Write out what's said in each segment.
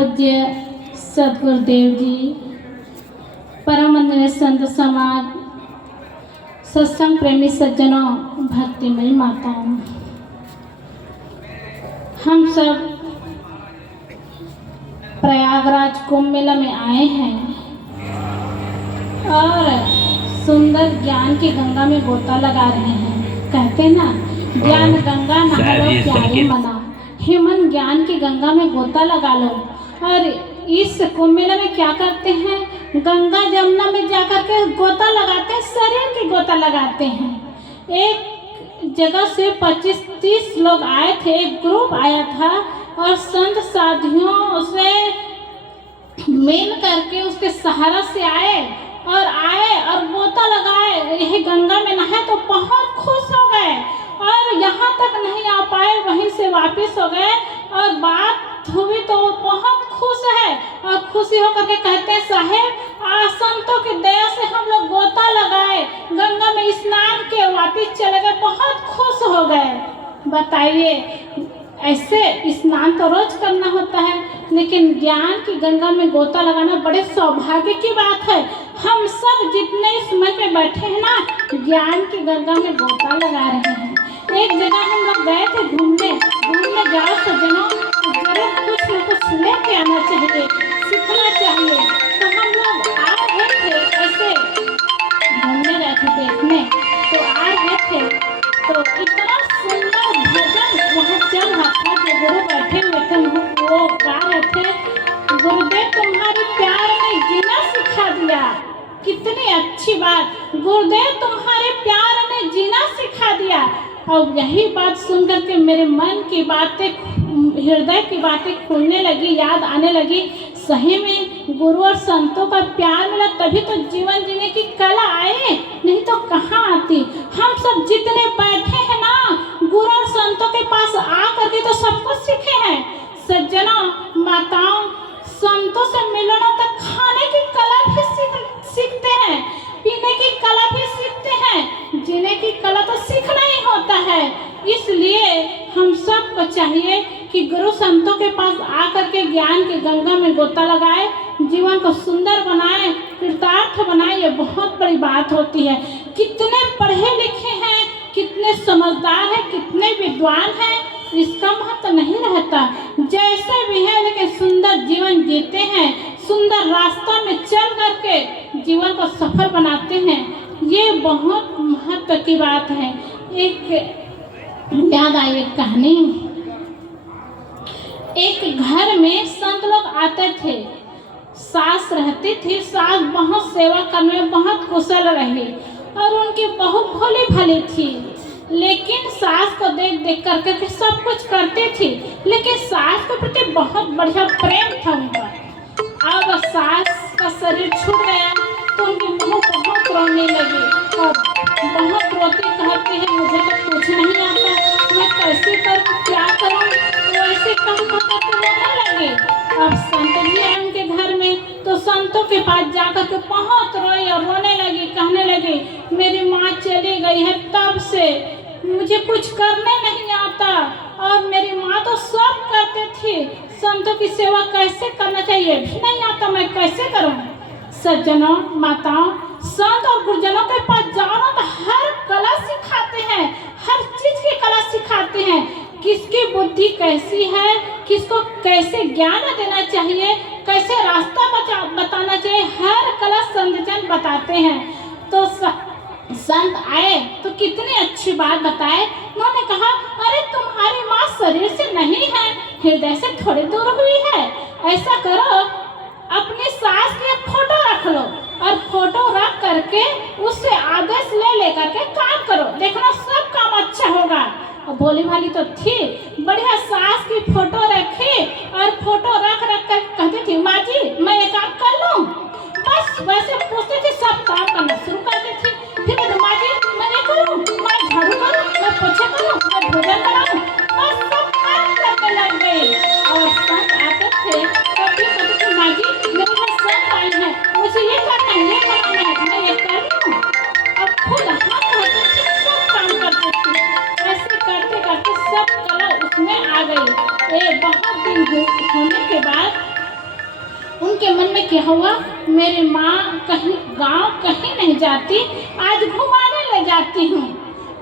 पूज्य सदगुरुदेव जी, परम वंदनीय संत समाज, सत्संग प्रेमी सज्जनों, भक्तिमयी माताओं, हम सब प्रयागराज कुंभ मेला में आए हैं और सुंदर ज्ञान की गंगा में गोता लगा रहे हैं। कहते ना, ज्ञान गंगा नहा लो प्यारे मना, हे मन ज्ञान की गंगा में गोता लगा लो। और इस कुंभ मेला में क्या करते हैं, गंगा जमुना में जाकर के गोता लगाते हैं, शरीर की गोता लगाते हैं। एक जगह से 25-30 लोग आए थे, एक ग्रुप आया था और संत साधियों से मिल करके उसके सहारा से आए और गोता लगाए, यही गंगा में नहाए तो बहुत खुश हो गए और यहाँ तक नहीं आ पाए, वहीं से वापस हो गए और बात हुई तो बहुत खुश है और खुशी होकर के कहते हैं, साहेब आज संतों की दया से हम लोग गोता लगाए, गंगा में स्नान के वापस चले गए, बहुत खुश हो गए। बताइए, ऐसे स्नान तो रोज करना होता है, लेकिन ज्ञान की गंगा में गोता लगाना बड़े सौभाग्य की बात है। हम सब जितने इस मंच में बैठे हैं ना, ज्ञान की गंगा में गोता लगा रहे हैं। एक जगह हम लोग गए थे घूमने जाओ सज्जनों, जरूर कुछ न कुछ लेके आना चाहिए, सीखना चाहिए। तो हम लोग आ रहे थे, ऐसे घूमने गए थे देखने, तो आ रहे थे तो इतना सुंदर भजन वहाँ चल रहा था, जो गुरु बैठे हुए थे वो गा रहे थे, गुरुदेव तुम्हारे प्यार में जीना सिखा दिया। कितनी अच्छी बात, गुरुदेव तुम्हारे प्यार में जीना सिखा दिया। और यही बात सुनकर के मेरे मन की बातें, हृदय की बातें खुलने लगी, याद आने लगी। सही में गुरु और संतों का प्यार मिला तभी तो जीवन जीने की कला आए, नहीं तो कहाँ आती। हम सब जितने बैठे हैं ना, गुरु और संतों के पास आ करके तो सब कुछ सीखे हैं। सज्जनों, माताओं, संतों से मिलना तक खाने की कला भी सीखते हैं, पीने की कला भी सीखते हैं, जीने की कला तो सीखना ही होता है। इसलिए हम सबको चाहिए कि गुरु संतों के पास आकर के ज्ञान की गंगा में गोता लगाए, जीवन को सुंदर बनाए, कृतार्थ बनाए। ये बहुत बड़ी बात होती है। कितने पढ़े लिखे हैं, कितने समझदार हैं, कितने विद्वान हैं, इसका महत्व नहीं रहता। जैसे भी है लेकिन सुंदर जीवन जीते हैं, सुंदर रास्ता में चल करके जीवन को सफल बनाते हैं, ये बहुत महत्व की बात है। एक याद आई एक कहानी, एक घर में संत लोग आते थे, सास रहती थी, सास बहुत सेवा करने में बहुत कुशल रही और उनकी बहू भोली भाली थी, लेकिन सास को देख देख करके सब कुछ करती थी, लेकिन सास के प्रति बहुत बढ़िया प्रेम था उनका। अब सास का शरीर छूट गया तो उनकी बहू बहुत रोने लगी और बहुत रोती, कहती है मुझे तो कुछ नहीं आता, मैं कैसे करूँ, क्या करूँ, वो ऐसे कम करके रोने लगी। अब संत भी आए उनके घर में, तो संतों के पास जाकर के बहुत रोई और रोने लगी, कहने लगी मेरी माँ चली गई है, तब से मुझे कुछ करने नहीं आता और मेरी माँ तो सब करती थी, संतों की सेवा कैसे करना चाहिए भी नहीं आता, मैं कैसे करूँ। सज्जनों, माताओं, संत और गुरुजनों के पास जाओ तो हर कला सिखाते हैं, हर चीज की कला सिखाते हैं, किसकी बुद्धि कैसी है, किसको कैसे ज्ञान देना चाहिए, कैसे रास्ता बताना चाहिए, हर कला संतजन बताते हैं। तो संत आए तो कितनी अच्छी बात बताए। उन्होंने कहा, अरे तुम्हारी माँ शरीर से नहीं है, हृदय से थोड़ी दूर हुई है, ऐसा करो अपनी सास की एक फोटो रख लो और फोटो रख करके उससे आदेश ले करके काम करो, देखना सब काम अच्छा होगा। और भोली भाली तो थी, बढ़िया सास की फोटो रखी और फोटो रख कर कहती थी, माँ जी मैं ये काम कर लूँ, बस वैसे पूछती थी, सब काम करना शुरू करती थी। फिर माँ जी मैं ये करूँ, मैं झाड़ू करूँ, मैं पोछा करूँ, मैं भोजन बनाऊँ, बस सब काम करने लग गई। और संत आते थे तब भी कहते थे, माँ जी मेरे पास संत आई है, मुझे ये करना है, ये करना है, मैं ये कर लूँ। अब खुद हाथ होते थे, सब काम करते थे, ऐसे करते करते सब कला उसमें आ गई। बहुत दिन होने के बाद उनके मन में क्या हुआ, मेरी माँ कहीं गांव कहीं नहीं जाती, आज घुमाने ले जाती हूँ।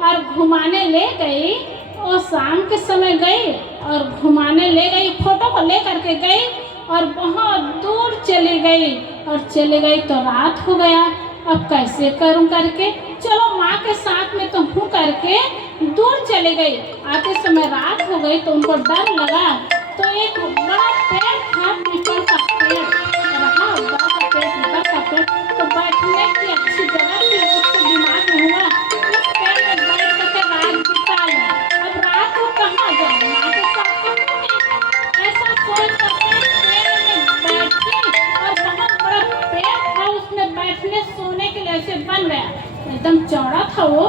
और घुमाने ले गई, और शाम के समय गई और घुमाने ले गई, फोटो को ले करके गई और बहुत दूर चली गई। और चली गई तो रात हो गया। अब कैसे करूं करके, चलो माँ के साथ में तो हूँ करके दूर चली गई। आते समय रात हो गई तो उनको डर लगा, तो एक बड़ा पेड़ था, पीपल का पेड़ रहा, बड़ा सा पेड़, पीपल का पेड़, तो बैठने की अच्छी जगह थी। उसके दिमाग में हुआ इस पेड़ में बैठ करके रात बिता लूं। अब रात को कहाँ जाऊँ, माँ के साथ तो हूँ नहीं। ऐसा सोच करके पेड़ में बैठी, और बहुत बड़ा पेड़ था, उसमें बैठने सोने के लिए ऐसे बन गया, एकदम चौड़ा था वो।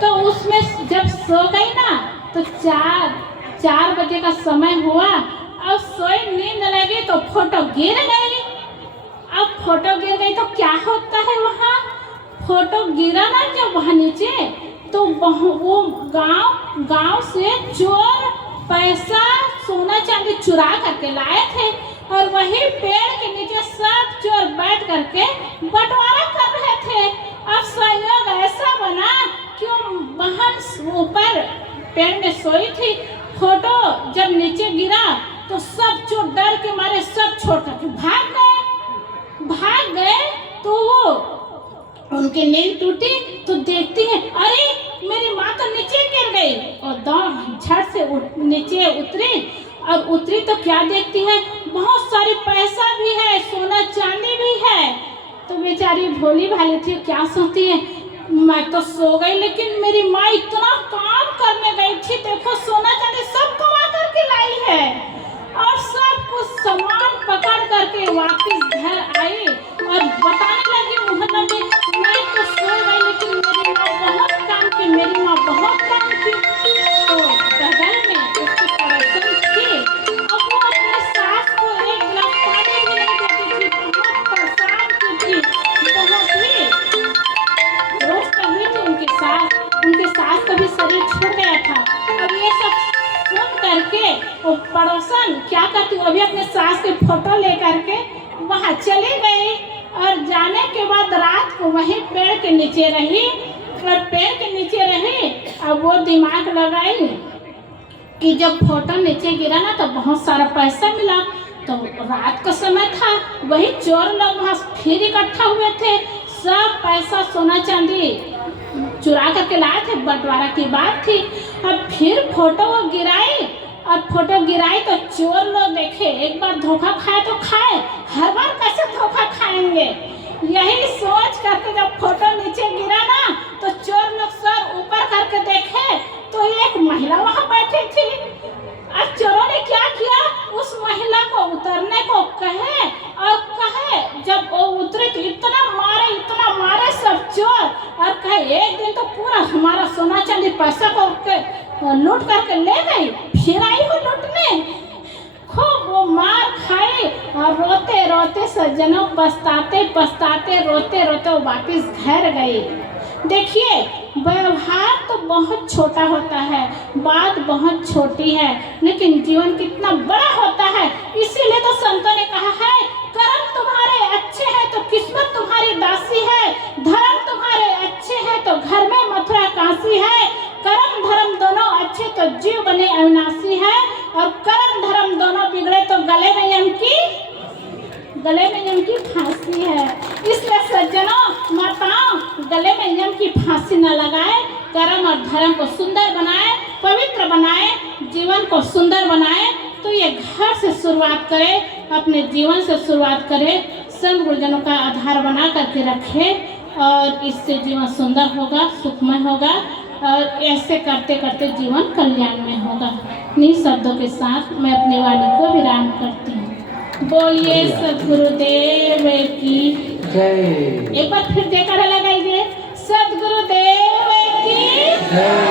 तो उसमें जब सो गई ना, तो 4 बजे का समय हुआ। अब सोई, नींद लगी तो फोटो गिर गई। अब फोटो गिर गई तो क्या होता है वहाँ, फोटो गिरा ना जब वहाँ नीचे, तो वो गांव से चोर पैसा सोना चांदी चुरा करके लाए थे, और वही पेड़ के नीचे सब चोर बैठ करके बंटवारा कर रहे थे। अब संयोग ऐसा बना कि बहन ऊपर पेड़ में सोई थी, फोटो जब नीचे गिरा तो सब चोर डर के मारे सब छोड़ करके भाग गए। तो वो उनकी नींद टूटी तो देखती है, अरे मेरी माँ तो नीचे गिर गई, और दौड़ झट से नीचे उतरी। और उतरी तो क्या देखती है, बहुत सारे पैसा भी है, सोना चांदी भी है। तो बेचारी भोली भाली थी, क्या सोचती है, मैं तो सो गई, लेकिन मेरी माँ इतना काम करने गई थी, देखो सोना चांदी सब कमा करके लाई है। और सब कुछ सामान पकड़ करके वापस घर आई और बताने लगी मोहल्ला में, मैं तो सो गई लेकिन मेरी माँ बहुत काम की, मेरी माँ बहुत काम की। तो बगल में उसकी पड़ोसन थी, अब वो अपने सास को एक गिलास पानी भी नहीं देती थी, बहुत परेशान की थी, बहुत ही रोज कभी थी उनके सास का भी शरीर छूट गया था। अब ये सब सुन करके वो पड़ोसन क्या करती, वो भी अपने सास के फोटो ले करके वहाँ चली गई। और जाने के बाद रात को वहीं पेड़ के नीचे रही, और पेड़ के नीचे रही। अब वो दिमाग लगाई कि जब फोटो नीचे गिरा ना तो बहुत सारा पैसा मिला, तो रात का समय था, वही चोर लोग वहाँ फिर इकट्ठा हुए थे, सब पैसा सोना चांदी चुरा करके लाए थे, बंटवारा की बात थी। अब फिर फोटो गिराई, और फोटो गिराई तो चोर लोग देखे, एक बार धोखा खाए तो खाए, हर बार कैसे धोखा खाएंगे। यही सोच करके जब फोटो नीचे गिरा ना, तो चोर लोग सर ऊपर करके देखे तो एक महिला वहाँ बैठी थी। अब चोरों ने क्या किया, उस महिला को उतरने को कहे, और कहे जब वो उतरे तो इतना मारे सब चोर, और कहे एक दिन तो पूरा हमारा सोना चांदी पैसा को लूट करके ले गई, फिर आई हो लूटने। खूब वो मार खाए, और रोते रोते सज्जनों पछताते रोते वो वापस घर गई। देखिए व्यवहार तो बहुत छोटा होता है, बात बहुत छोटी है, लेकिन जीवन कितना बड़ा होता है। इसीलिए तो संतों ने कहा है, कर्म तुम्हारे अच्छे हैं तो किस्मत तुम्हारी दासी है, धर्म तुम्हारे अच्छे हैं तो घर में मथुरा काशी है, कर्म धर्म दोनों अच्छे तो जीव बने अविनाशी है, और कर्म धर्म दोनों बिगड़े तो गले में यम की फांसी है। इसलिए सज्जनों माताओं, गले में यम की फांसी न लगाए, कर्म और धर्म को सुंदर बनाए, पवित्र बनाए, जीवन को सुंदर बनाए। तो ये घर से शुरुआत करे, अपने जीवन से शुरुआत करे, संत गुरुजनों का आधार बना करके रखे, और इससे जीवन सुंदर होगा, सुखमय होगा, और ऐसे करते करते जीवन कल्याण में होगा। इन्हीं शब्दों के साथ मैं अपनी वाणी को विराम करती हूँ। बोलिए सद्गुरुदेव की जय। एक बार फिर जयकारा लगाइए, सद्गुरुदेव की जय।